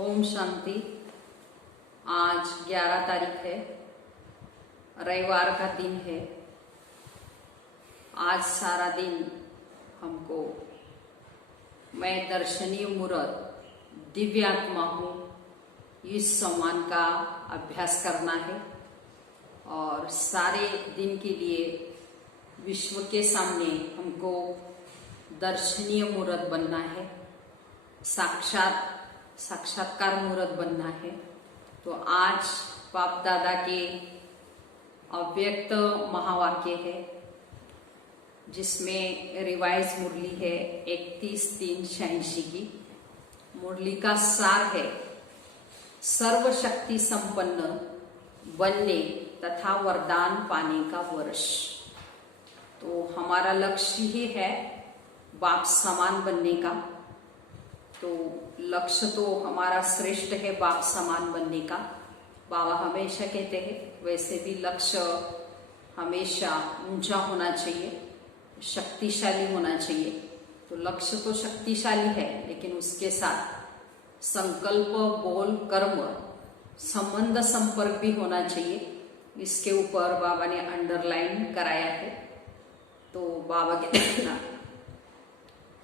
ओम शांति। आज 11 तारीख है, रविवार का दिन है। आज सारा दिन हमको मैं दर्शनीय मूर्त दिव्यात्मा हूँ इस सम्मान का अभ्यास करना है और सारे दिन के लिए विश्व के सामने हमको दर्शनीय मूर्त बनना है, साक्षात्कार मूर्त बनना है। तो आज बाप दादा के अव्यक्त महावाक्य है जिसमें रिवाइज मुरली है 31-3-86 की। मुरली का सार है सर्वशक्ति संपन्न बनने तथा वरदान पाने का वर्ष। तो हमारा लक्ष्य ही है बाप समान बनने का। तो लक्ष्य तो हमारा श्रेष्ठ है बाप समान बनने का। बाबा हमेशा कहते हैं वैसे भी लक्ष्य हमेशा ऊंचा होना चाहिए, शक्तिशाली होना चाहिए। तो लक्ष्य तो शक्तिशाली है लेकिन उसके साथ संकल्प, बोल, कर्म, संबंध, संपर्क भी होना चाहिए। इसके ऊपर बाबा ने अंडरलाइन कराया है। तो बाबा कहते हैं ना,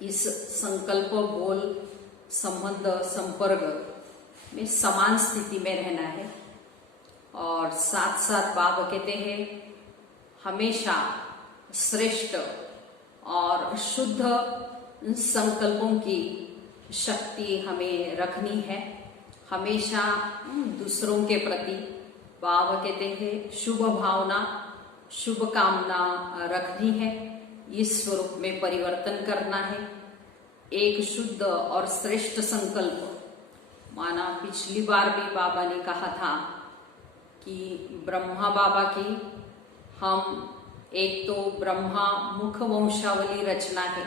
इस संकल्प, बोल, संबंध, संपर्क में समान स्थिति में रहना है। और साथ साथ बाबा कहते हैं हमेशा श्रेष्ठ और शुद्ध संकल्पों की शक्ति हमें रखनी है। हमेशा दूसरों के प्रति बाबा कहते हैं शुभ भावना, शुभ कामना रखनी है। इस स्वरूप में परिवर्तन करना है। एक शुद्ध और श्रेष्ठ संकल्प माना। पिछली बार भी बाबा ने कहा था कि ब्रह्मा बाबा की हम एक तो ब्रह्मा मुख वंशावली रचना है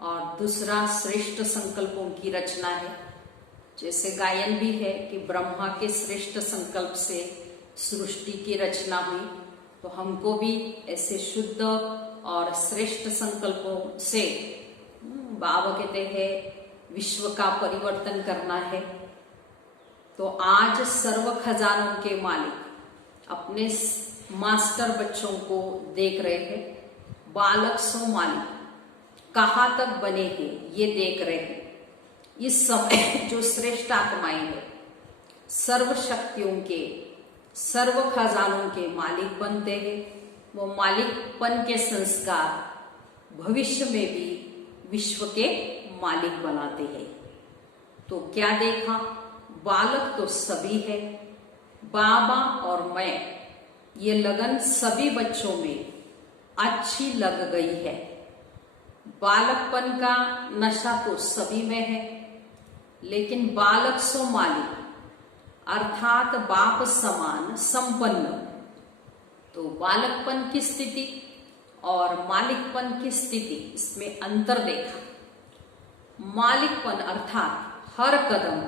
और दूसरा श्रेष्ठ संकल्पों की रचना है। जैसे गायन भी है कि ब्रह्मा के श्रेष्ठ संकल्प से सृष्टि की रचना हुई, तो हमको भी ऐसे शुद्ध और श्रेष्ठ संकल्पों से बाबा कहते हैं विश्व का परिवर्तन करना है। तो आज सर्व खजानों के मालिक अपने मास्टर बच्चों को देख रहे हैं। बालक सो मालिक कहाँ तक बने हैं ये देख रहे हैं। इस समय जो श्रेष्ठ आत्माएं हैं सर्व शक्तियों के, सर्व खजानों के मालिक बनते हैं। वो मालिकपन के संस्कार भविष्य में भी विश्व के मालिक बनाते हैं। तो क्या देखा, बालक तो सभी है, बाबा और मैं, ये लगन सभी बच्चों में अच्छी लग गई है। बालकपन का नशा तो सभी में है, लेकिन बालक सो मालिक अर्थात बाप समान संपन्न। तो बालकपन की स्थिति और मालिकपन की स्थिति, इसमें अंतर देखा। मालिकपन अर्थात हर कदम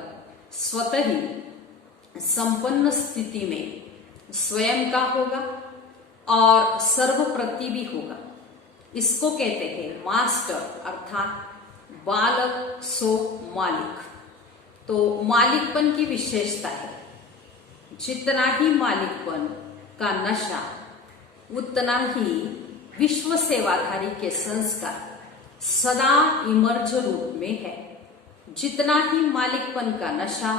स्वतः ही संपन्न स्थिति में स्वयं का होगा और सर्वप्रति भी होगा। इसको कहते हैं मास्टर अर्थात बालक सो मालिक। तो मालिकपन की विशेषता है जितना ही मालिकपन का नशा उतना ही विश्व सेवाधारी के संस्कार सदा इमर्ज रूप में है। जितना ही मालिकपन का नशा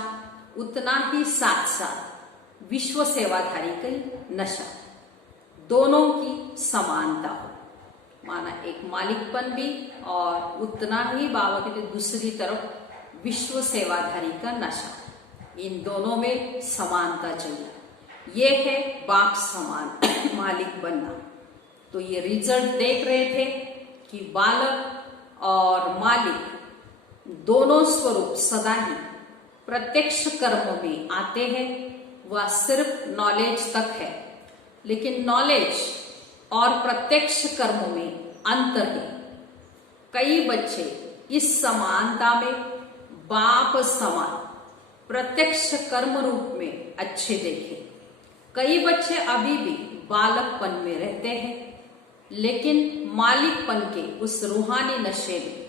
उतना ही साथ साथ विश्व सेवाधारी का नशा, दोनों की समानता हो। माना एक मालिकपन भी और उतना ही बाबा के दूसरी तरफ विश्व सेवाधारी का नशा, इन दोनों में समानता चाहिए। ये है बाप समान मालिक बनना। तो ये रिजल्ट देख रहे थे कि बालक और मालिक दोनों स्वरूप सदा ही प्रत्यक्ष कर्म में आते हैं। वह सिर्फ नॉलेज तक है, लेकिन नॉलेज और प्रत्यक्ष कर्म में अंतर है। कई बच्चे इस समानता में बाप समान प्रत्यक्ष कर्म रूप में अच्छे देखे। कई बच्चे अभी भी बालकपन में रहते हैं, लेकिन मालिकपन के उस रूहानी नशे में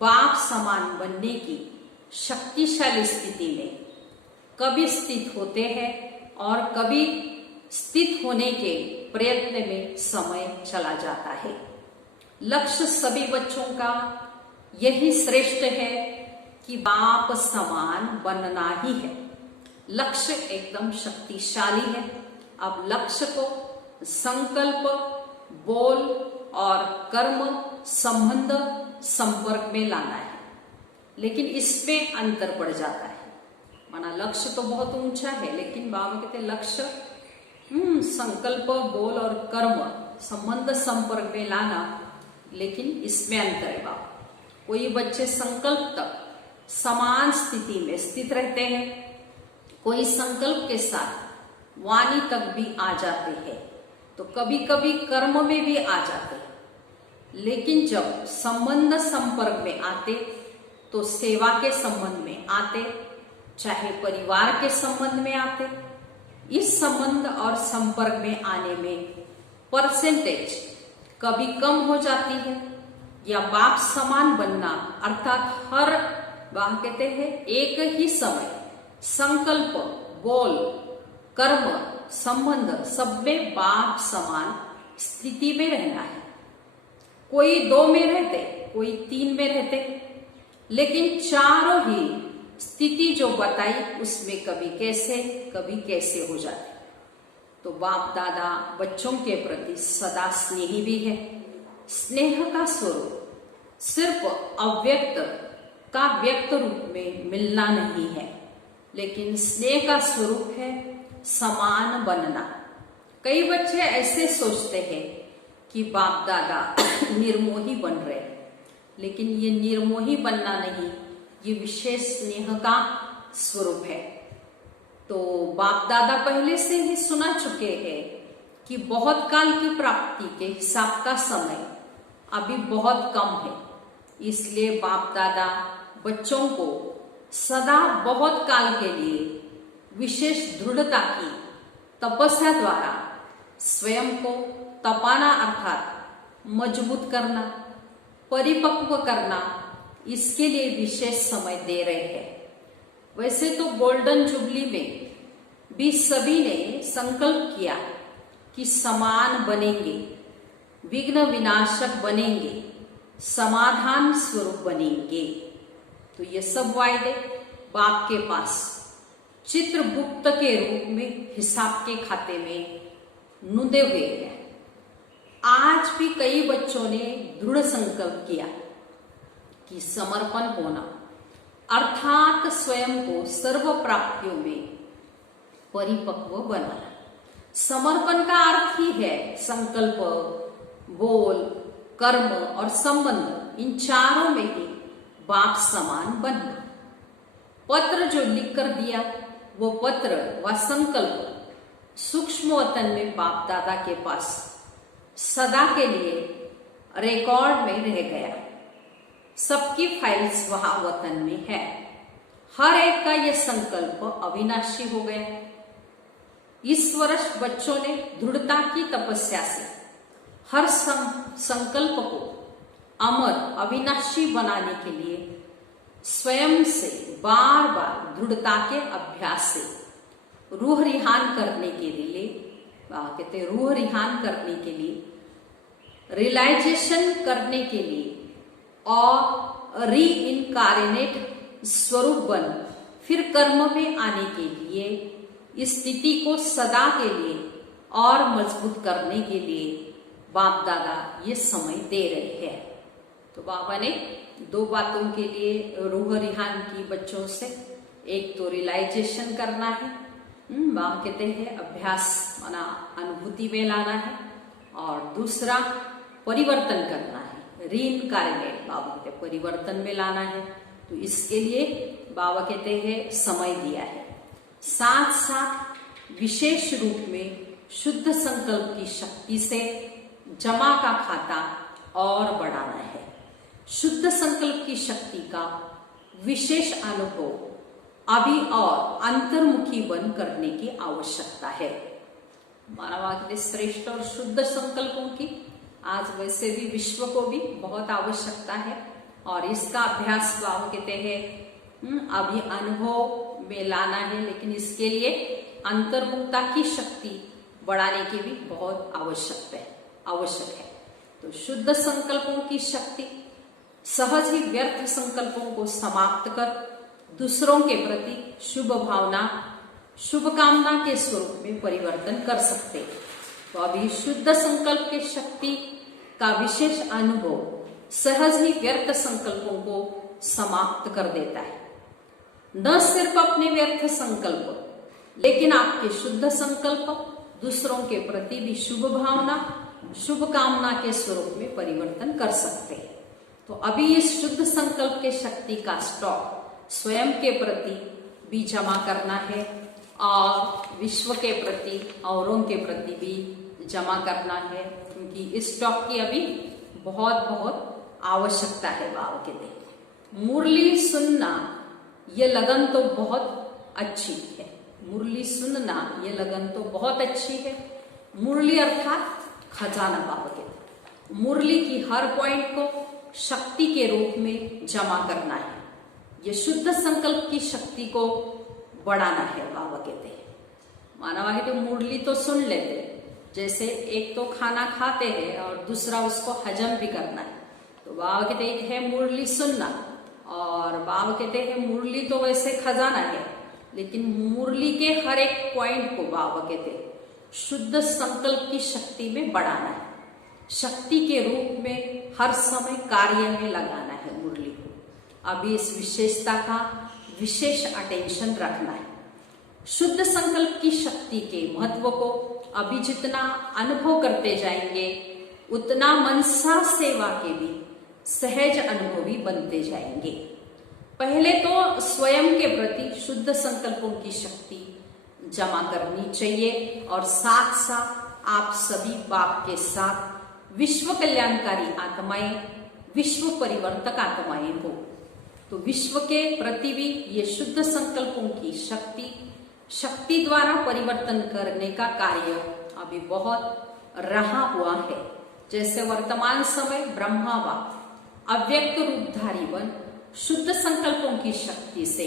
बाप समान बनने की शक्तिशाली स्थिति में कभी स्थित होते हैं और कभी स्थित होने के प्रयत्न में समय चला जाता है। लक्ष्य सभी बच्चों का यही श्रेष्ठ है कि बाप समान बनना ही है। लक्ष्य एकदम शक्तिशाली है। अब लक्ष्य को संकल्प, बोल और कर्म, संबंध, संपर्क में लाना है, लेकिन इसमें अंतर पड़ जाता है। माना लक्ष्य तो बहुत ऊंचा है, लेकिन बाबा कहते लक्ष्य संकल्प, बोल और कर्म, संबंध, संपर्क में लाना, लेकिन इसमें अंतर है बाबा। कोई बच्चे संकल्प तक समान स्थिति में स्थित रहते हैं, कोई संकल्प के साथ वाणी तक भी आ जाते हैं, तो कभी कभी कर्म में भी आ जाते हैं। लेकिन जब संबंध संपर्क में आते तो सेवा के संबंध में आते, चाहे परिवार के संबंध में आते। इस संबंध और संपर्क में आने में परसेंटेज कभी कम हो जाती है, या बाप समान बनना अर्थात हर वह कहते हैं एक ही समय संकल्प, बोल, कर्म, संबंध सब में बाप समान स्थिति में रहना है। कोई 2 में रहते, कोई 3 में रहते, लेकिन चारों ही स्थिति जो बताई उसमें कभी कैसे हो जाते। तो बाप दादा बच्चों के प्रति सदा स्नेही भी है। स्नेह का स्वरूप सिर्फ अव्यक्त का व्यक्त रूप में मिलना नहीं है, लेकिन स्नेह का स्वरूप है समान बनना। कई बच्चे ऐसे सोचते हैं कि बाप दादा निर्मोही बन रहे, लेकिन ये निर्मोही बनना नहीं, ये विशेष स्नेह का स्वरूप है। तो बाप दादा पहले से ही सुना चुके हैं कि बहुत काल की प्राप्ति के हिसाब का समय अभी बहुत कम है, इसलिए बाप दादा बच्चों को सदा बहुत काल के लिए विशेष दृढ़ता की तपस्या द्वारा स्वयं को तपाना अर्थात मजबूत करना, परिपक्व करना, इसके लिए विशेष समय दे रहे हैं। वैसे तो गोल्डन जुबली में भी सभी ने संकल्प किया कि समान बनेंगे, विघ्न विनाशक बनेंगे, समाधान स्वरूप बनेंगे। तो ये सब वायदे बाप के पास चित्रगुप्त के रूप में हिसाब के खाते में नुदे हुए हैं। आज भी कई बच्चों ने दृढ़ संकल्प किया कि समर्पण होना अर्थात स्वयं को सर्व प्राप्तियों में परिपक्व बनाना। समर्पण का अर्थ ही है संकल्प, बोल, कर्म और संबंध, इन चारों में ही बाप समान बनना। पत्र जो लिख कर दिया वो पत्र व संकल्प सूक्ष्म वतन में बाप दादा के पास सदा के लिए रिकॉर्ड में रह गया। सबकी फाइल्स वहां वतन में है। हर एक का यह संकल्प अविनाशी हो गया। इस वर्ष बच्चों ने दृढ़ता की तपस्या से हर संकल्प को अमर अविनाशी बनाने के लिए स्वयं से बार बार दृढ़ता के अभ्यास से रूह रिहान करने के लिए, कहते हैं रूह रिहान करने के लिए, रियलाइजेशन करने के लिए और री इनकार्नेट स्वरूप बन फिर कर्म में आने के लिए, इस स्थिति को सदा के लिए और मजबूत करने के लिए बाप दादा ये समय दे रहे हैं। तो बाबा ने 2 बातों के लिए रूह रिहान की बच्चों से। एक तो रियलाइजेशन करना है, बाबा कहते हैं अभ्यास माना अनुभूति में लाना है, और दूसरा परिवर्तन करना है, रीइनकार्नेट बाबा कहते हैं परिवर्तन में लाना है। तो इसके लिए बाबा कहते हैं समय दिया है। साथ साथ विशेष रूप में शुद्ध संकल्प की शक्ति से जमा का खाता और बढ़ाना है। शुद्ध संकल्प की शक्ति का विशेष अनुभव अभी और अंतर्मुखी बन करने की आवश्यकता है। मानव के श्रेष्ठ और शुद्ध संकल्पों की आज वैसे भी विश्व को भी बहुत आवश्यकता है, और इसका अभ्यास बाबा कहते हैं अभी अनुभव में लाना है, लेकिन इसके लिए अंतर्मुखता की शक्ति बढ़ाने की भी बहुत आवश्यक है। तो शुद्ध संकल्पों की शक्ति सहज ही व्यर्थ संकल्पों को समाप्त कर दूसरों के प्रति शुभ भावना, शुभकामना के स्वरूप में परिवर्तन कर सकते हैं। तो अभी शुद्ध संकल्प की शक्ति का विशेष अनुभव सहज ही व्यर्थ संकल्पों को समाप्त कर देता है। न सिर्फ अपने व्यर्थ संकल्प, लेकिन आपके शुद्ध संकल्प दूसरों के प्रति भी शुभ भावना, शुभकामना के स्वरूप में परिवर्तन कर सकते हैं। तो अभी इस शुद्ध संकल्प के शक्ति का स्टॉक स्वयं के प्रति भी जमा करना है और विश्व के प्रति, औरों के प्रति भी जमा करना है, क्योंकि इस स्टॉक की अभी बहुत आवश्यकता है। बाबा कहते हैं मुरली सुनना ये लगन तो बहुत अच्छी है। मुरली सुनना ये लगन तो बहुत अच्छी है। मुरली अर्थात खजाना। बाबा कहते हैं मुरली की हर पॉइंट को शक्ति के रूप में जमा करना है। ये शुद्ध संकल्प की शक्ति को बढ़ाना है। बाबा कहते हैं मानव आगे तो मुरली तो सुन लेते, जैसे एक तो खाना खाते हैं और दूसरा उसको हजम भी करना है। तो बाबा कहते हैं एक है मुरली सुनना, और बाबा कहते हैं मुरली तो वैसे खजाना है, लेकिन मुरली के हर एक पॉइंट को बाबा कहते हैं शुद्ध संकल्प की शक्ति में बढ़ाना है। शक्ति के रूप में हर समय कार्य में लगाना है मुरली को। अभी इस विशेषता का विशेष अटेंशन रखना है। शुद्ध संकल्प की शक्ति के महत्व को अभी जितना अनुभव करते जाएंगे, उतना मनसा सेवा के भी सहज अनुभवी बनते जाएंगे। पहले तो स्वयं के प्रति शुद्ध संकल्पों की शक्ति जमा करनी चाहिए, और साथ साथ आप सभी बाप के साथ विश्व कल्याणकारी आत्माएं, विश्व परिवर्तक आत्माएं हो। तो विश्व के प्रति भी ये शुद्ध संकल्पों की शक्ति द्वारा परिवर्तन करने का कार्य अभी बहुत रहा हुआ है। जैसे वर्तमान समय ब्रह्मा बाप अव्यक्त रूपधारी बन शुद्ध संकल्पों की शक्ति से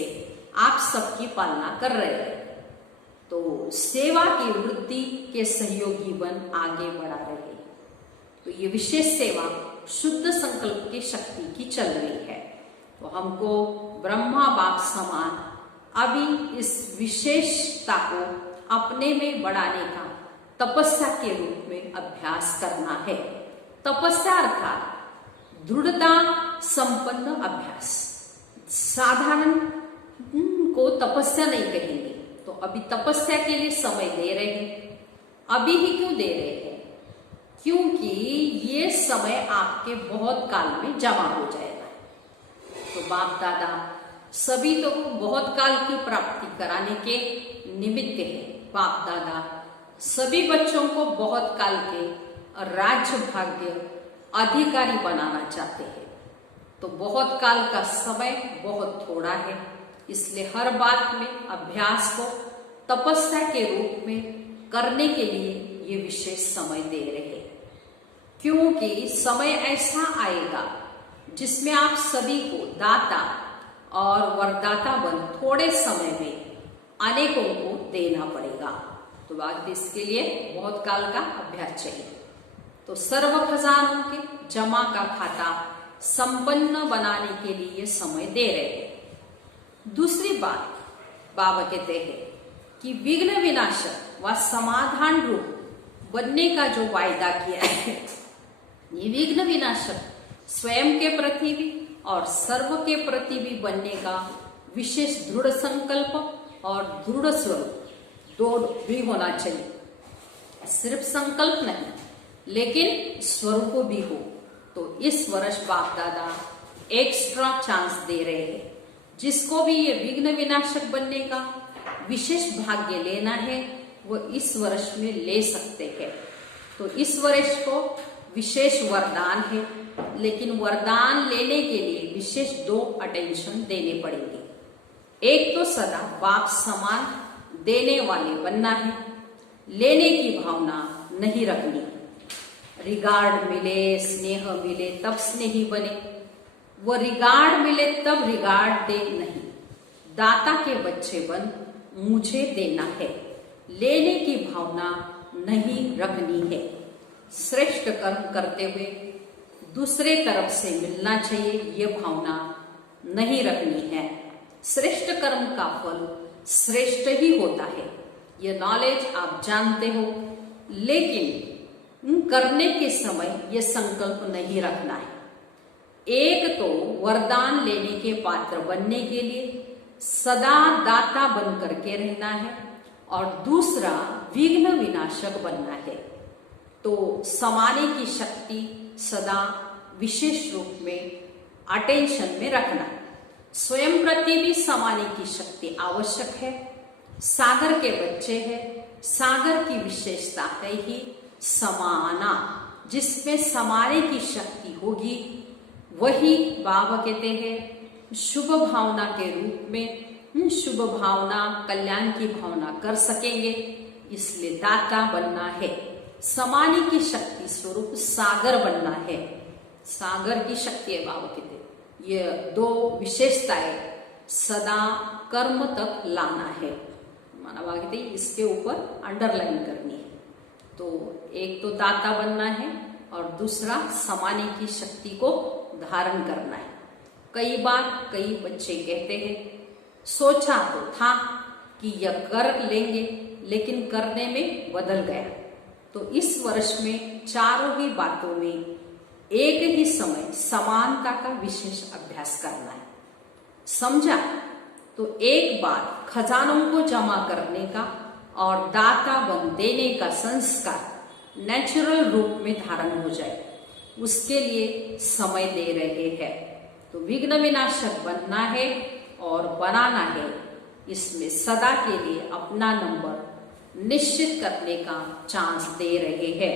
आप सबकी पालना कर रहे हैं। तो सेवा की वृद्धि के सहयोगी बन आगे बढ़ा रहे हैं। तो ये विशेष सेवा शुद्ध संकल्प की शक्ति की चल रही है। तो हमको ब्रह्मा बाप समान अभी इस विशेषता को अपने में बढ़ाने का तपस्या के रूप में अभ्यास करना है। तपस्या अर्थात दृढ़ता संपन्न अभ्यास। साधारण को तपस्या नहीं कहेंगे। तो अभी तपस्या के लिए समय दे रहे हैं। अभी ही क्यों दे रहे हैं? क्योंकि ये समय आपके बहुत काल में जमा हो जाएगा। तो बाप दादा सभी तो बहुत काल की प्राप्ति कराने के निमित्त है। बाप दादा सभी बच्चों को बहुत काल के राज्य भाग्य अधिकारी बनाना चाहते हैं। तो बहुत काल का समय बहुत थोड़ा है, इसलिए हर बात में अभ्यास को तपस्या के रूप में करने के लिए ये विशेष समय दे रहे हैं। क्योंकि समय ऐसा आएगा जिसमें आप सभी को दाता और वरदाता बन थोड़े समय में अनेकों को देना पड़ेगा। तो बात इसके लिए बहुत काल का अभ्यास चाहिए। तो सर्व खजानों के जमा का खाता संपन्न बनाने के लिए समय दे रहे हैं। दूसरी बात बाबा कहते हैं कि विघ्न विनाशक व समाधान रूप बनने का जो वायदा किया है, ये विघ्न विनाशक स्वयं के प्रति भी और सर्व के प्रति भी बनने का विशेष दृढ़ संकल्प और दृढ़ स्वरूप दोनों भी होना चाहिए। सिर्फ संकल्प नहीं, लेकिन स्वरूप भी हो। तो इस वर्ष बाप दादा एक्स्ट्रा चांस दे रहे हैं। जिसको भी ये विघ्न विनाशक बनने का विशेष भाग्य लेना है, वो इस वर्ष में ले सकते हैं। तो इस वर्ष को विशेष वरदान है, लेकिन वरदान लेने के लिए विशेष 2 अटेंशन देने पड़ेंगे। एक तो सदा बाप समान देने वाले बनना है, लेने की भावना नहीं रखनी। रिगार्ड मिले, स्नेह मिले तब स्नेही बने, वो रिगार्ड मिले तब रिगार्ड दे नहीं। दाता के बच्चे बन मुझे देना है, लेने की भावना नहीं रखनी है। श्रेष्ठ कर्म करते हुए दूसरे तरफ से मिलना चाहिए, ये भावना नहीं रखनी है। श्रेष्ठ कर्म का फल श्रेष्ठ ही होता है, ये नॉलेज आप जानते हो, लेकिन करने के समय ये संकल्प नहीं रखना है। एक तो वरदान लेने के पात्र बनने के लिए सदा दाता बन करके रहना है, और दूसरा विघ्न विनाशक बनना है। तो समाने की शक्ति सदा विशेष रूप में अटेंशन में रखना। स्वयं प्रति भी समाने की शक्ति आवश्यक है। सागर के बच्चे हैं, सागर की विशेषता है ही समाना, जिसमें समाने की शक्ति होगी वही बाबा कहते हैं शुभ भावना के रूप में शुभ भावना, कल्याण की भावना कर सकेंगे। इसलिए दाता बनना है, समाने की शक्ति स्वरूप सागर बनना है। सागर की शक्ति है बाबा कहते हैं। ये दो विशेषताएं सदा कर्म तक लाना है। माना बाबा कहते हैं इसके ऊपर अंडरलाइन करनी है। तो एक तो दाता बनना है और दूसरा समाने की शक्ति को धारण करना है। कई बार कई बच्चे कहते हैं सोचा तो था कि यह कर लेंगे, लेकिन करने में बदल गया। तो इस वर्ष में चारों ही बातों में एक ही समय समानता का विशेष अभ्यास करना है। समझा? तो एक बार खजानों को जमा करने का और दाता बन देने का संस्कार नेचुरल रूप में धारण हो जाए, उसके लिए समय दे रहे हैं। तो विघ्न विनाशक बनना है और बनाना है। इसमें सदा के लिए अपना नंबर निश्चित करने का चांस दे रहे हैं।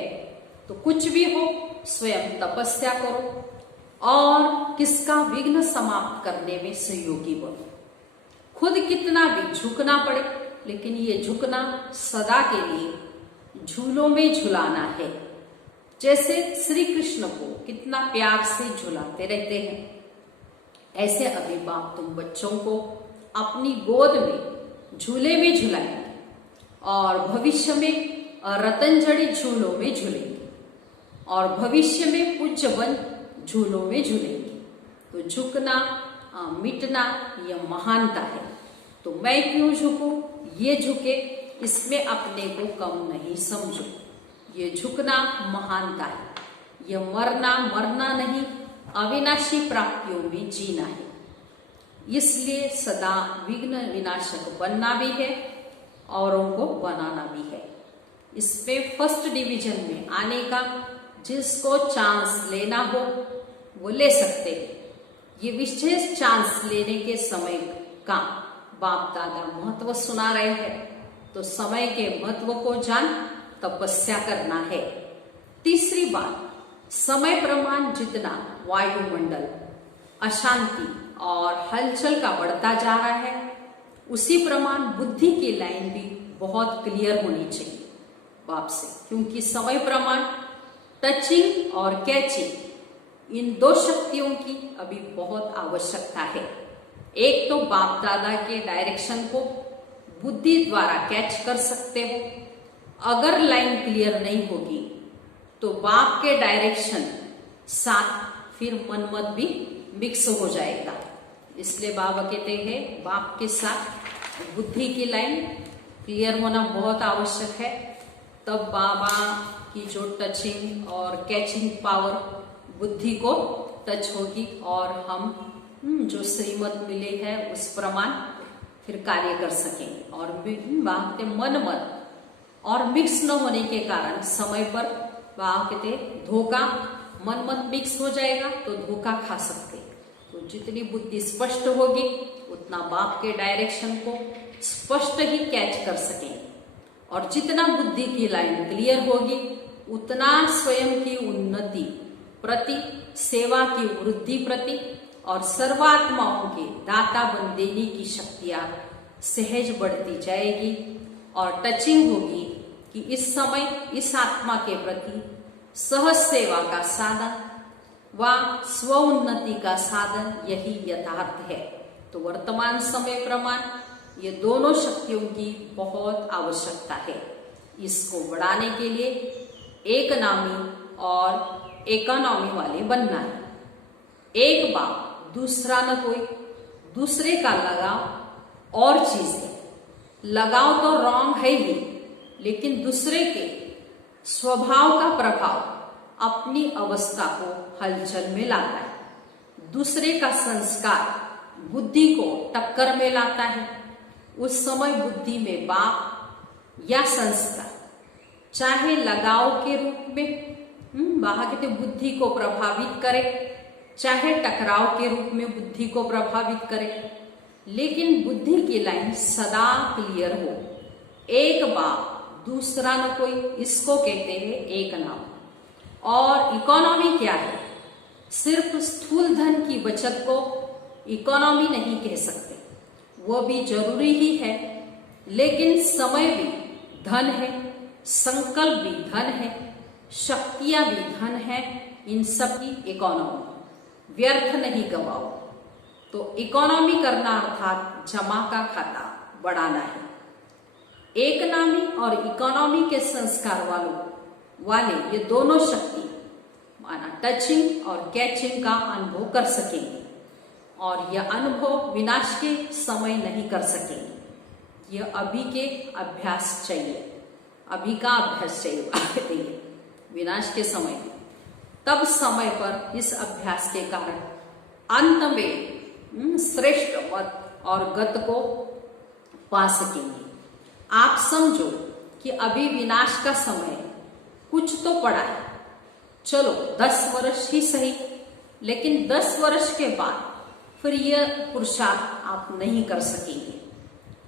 तो कुछ भी हो स्वयं तपस्या करो और किसका विघ्न समाप्त करने में सहयोगी बनो। खुद कितना भी झुकना पड़े, लेकिन ये झुकना सदा के लिए झूलों में झुलाना है। जैसे श्री कृष्ण को कितना प्यार से झुलाते रहते हैं, ऐसे अभी बाप तुम बच्चों को अपनी गोद में झूले में झुलाएंगे और भविष्य में रतनजड़ी झूलों में झूलेंगे और भविष्य में पूज्य बन झूलों में झूलेंगे। तो झुकना मिटना यह महानता है। तो मैं क्यों झुकूं, ये झुके, इसमें अपने को कम नहीं समझो। ये झुकना महानता है। यह मरना नहीं, अविनाशी प्राप्तियों में जीना है। इसलिए सदा विघ्न विनाशक बनना भी है, औरों को बनाना भी है। इसमें फर्स्ट डिवीजन में आने का जिसको चांस लेना हो वो ले सकते हैं। ये विशेष चांस लेने के समय का बाप दादा महत्व सुना रहे हैं। तो समय के महत्व को जान तपस्या करना है। तीसरी बात, समय प्रमाण जितना वायुमंडल अशांति और हलचल का बढ़ता जा रहा है, उसी प्रमाण बुद्धि की लाइन भी बहुत क्लियर होनी चाहिए बाप से। क्योंकि समय प्रमाण टचिंग और कैचिंग, इन दो शक्तियों की अभी बहुत आवश्यकता है। एक तो बाप दादा के डायरेक्शन को बुद्धि द्वारा कैच कर सकते हो। अगर लाइन क्लियर नहीं होगी तो बाप के डायरेक्शन साथ फिर मनमत भी मिक्स हो जाएगा। इसलिए बाबा कहते हैं बाप के साथ बुद्धि की लाइन क्लियर होना बहुत आवश्यक है। तब बाबा की जो टचिंग और कैचिंग पावर बुद्धि को टच होगी और हम जो श्रीमत मिले है उस प्रमाण फिर कार्य कर सकेंगे। और बाप के मनमत और मिक्स न होने के कारण समय पर बाप कहते धोखा, मनमत मिक्स हो जाएगा तो धोखा खा सकते। तो जितनी बुद्धि स्पष्ट होगी उतना बाप के डायरेक्शन को स्पष्ट ही कैच कर सकेंगे। और जितना बुद्धि की लाइन क्लियर होगी उतना स्वयं की उन्नति प्रति, सेवा की वृद्धि प्रति और सर्वात्माओं के दाता बन देने की शक्तियां सहज बढ़ती जाएगी। और टचिंग होगी कि इस समय इस आत्मा के प्रति सहज सेवा का साधन व स्व उन्नति का साधन यही यथार्थ है। तो वर्तमान समय प्रमाण ये दोनों शक्तियों की बहुत आवश्यकता है। इसको बढ़ाने के लिए एक नामी और इकोनॉमी वाले बनना है। एक बाप दूसरा न कोई, दूसरे का लगाव और चीज है। लगाव तो रॉन्ग है ही, लेकिन दूसरे के स्वभाव का प्रभाव अपनी अवस्था को हलचल में लाता है। दूसरे का संस्कार बुद्धि को टक्कर में लाता है। उस समय बुद्धि में बाप या संस्कार चाहे लगाव के रूप में बाहर कहते बुद्धि को प्रभावित करे, चाहे टकराव के रूप में बुद्धि को प्रभावित करे, लेकिन बुद्धि की लाइन सदा क्लियर हो। एक बाप दूसरा न कोई, इसको कहते हैं एक नाम। और इकोनॉमी क्या है? सिर्फ स्थूल धन की बचत को इकोनॉमी नहीं कह सकते, वो भी जरूरी ही है, लेकिन समय भी धन है, संकल्प भी धन है, शक्तियां भी धन है। इन सब की इकोनॉमी, व्यर्थ नहीं गवाओ। तो इकोनॉमी करना अर्थात जमा का खाता बढ़ाना है। एक नामी और इकोनॉमी के संस्कार वाले ये दोनों शक्ति माना टचिंग और कैचिंग का अनुभव कर सकेंगे, और यह अनुभव विनाश के समय नहीं कर सकेंगे। यह अभी के अभ्यास चाहिए, अभी का अभ्यास चाहिए विनाश के समय में। तब समय पर इस अभ्यास के कारण अंत में श्रेष्ठ मत और गत को पा सकेंगे। आप समझो कि अभी विनाश का समय कुछ तो पड़ा है, चलो 10 वर्ष ही सही, लेकिन 10 वर्ष के बाद फिर यह पुरुषार्थ आप नहीं कर सकेंगे।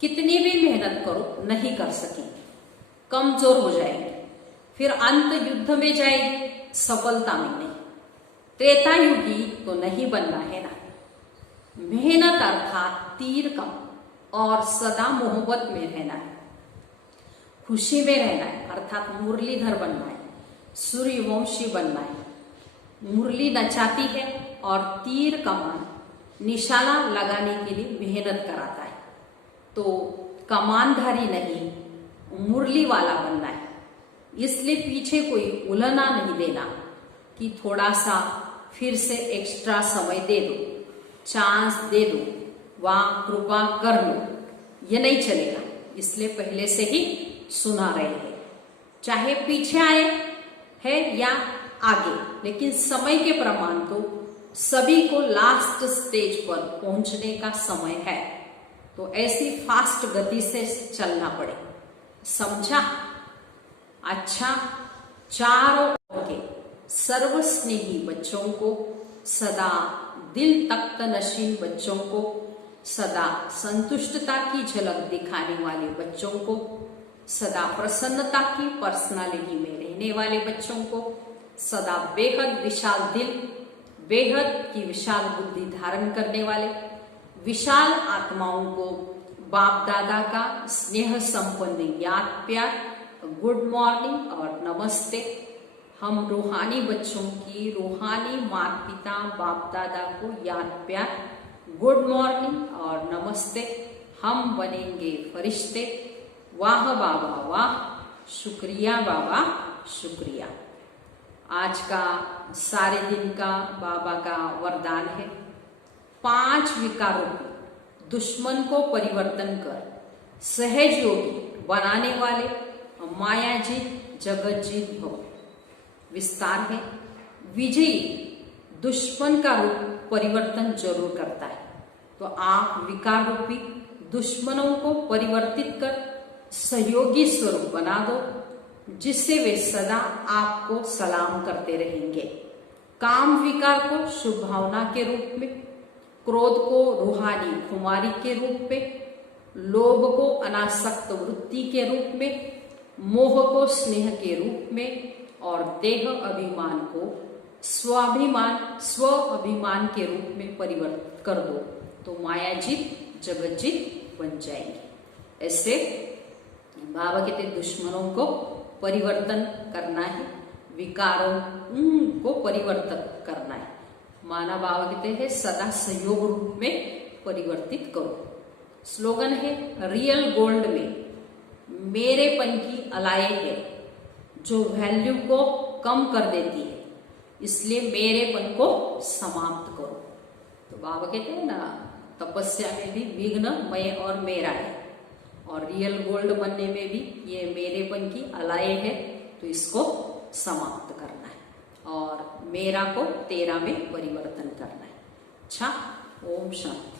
कितनी भी मेहनत करो नहीं कर सकेंगे, कमजोर हो जाएंगे, फिर अंत युद्ध में जाएंगे, सफलता में नहीं। त्रेता युगी तो नहीं बनना है ना। मेहनत अर्थात तीर कम और सदा मोहब्बत में रहना है, खुशी में रहना है, अर्थात मुरलीधर बनना है, सूर्यवंशी बनना है। मुरली नचाती है और तीर कमान निशाना लगाने के लिए मेहनत कराता है। तो कमानधारी नहीं, मुरली वाला बनना है। इसलिए पीछे कोई उलझना नहीं देना कि थोड़ा सा फिर से एक्स्ट्रा समय दे दो, चांस दे दो, वहां कृपा कर लो, ये नहीं चलेगा। इसलिए पहले से ही सुना रहे हैं, चाहे पीछे आए है या आगे, लेकिन समय के प्रमाण तो सभी को लास्ट स्टेज पर पहुंचने का समय है। तो ऐसी फास्ट गति से चलना पड़े, समझा? अच्छा, चारों ओर के सर्वस्नेही बच्चों को, सदा दिल तख्त नशीन बच्चों को, सदा संतुष्टता की झलक दिखाने वाले बच्चों को, सदा प्रसन्नता की पर्सनालिटी में रहने वाले बच्चों को, सदा बेहद विशाल दिल, बेहद की विशाल बुद्धि धारण करने वाले विशाल आत्माओं को बाप दादा का स्नेह संपन्न याद प्यार, गुड मॉर्निंग और नमस्ते। हम रूहानी बच्चों की रूहानी माता पिता बाप दादा को याद प्यार, गुड मॉर्निंग और नमस्ते। हम बनेंगे फरिश्ते। वाह बाबा वाह, शुक्रिया बाबा शुक्रिया। आज का सारे दिन का बाबा का वरदान है, 5 विकारों को दुश्मन को परिवर्तन कर सहज योगी बनाने वाले मायाजीत जगतजीत भव। विस्तार है, विजयी दुश्मन का रूप परिवर्तन जरूर करता है, तो आप विकार रूपी दुश्मनों को परिवर्तित कर सहयोगी स्वरूप बना दो, जिससे वे सदा आपको सलाम करते रहेंगे। काम विकार को शुभ भावना के रूप में, क्रोध को रूहानी खुमारी के रूप में, लोभ को अनासक्त वृत्ति के रूप में, मोह को स्नेह के रूप में, और देह अभिमान को स्वाभिमान स्व अभिमान के रूप में परिवर्तित कर दो, तो मायाजीत जगतजीत बन जाएंगे। ऐसे बाबा कहते दुश्मनों को परिवर्तन करना है, विकारों को परिवर्तन करना है। माना बाबा कहते हैं सदा सहयोग रूप में परिवर्तित करो। स्लोगन है रियल गोल्ड में मेरेपन की अलाय है जो वैल्यू को कम कर देती है, इसलिए मेरेपन को समाप्त करो। तो बाबा कहते हैं ना, तपस्या में भी विघ्न मैं और मेरा है, और रियल गोल्ड बनने में भी ये मेरेपन की अलाय है, तो इसको समाप्त करना है और मेरा को तेरा में परिवर्तन करना है। अच्छा, ओम शांति।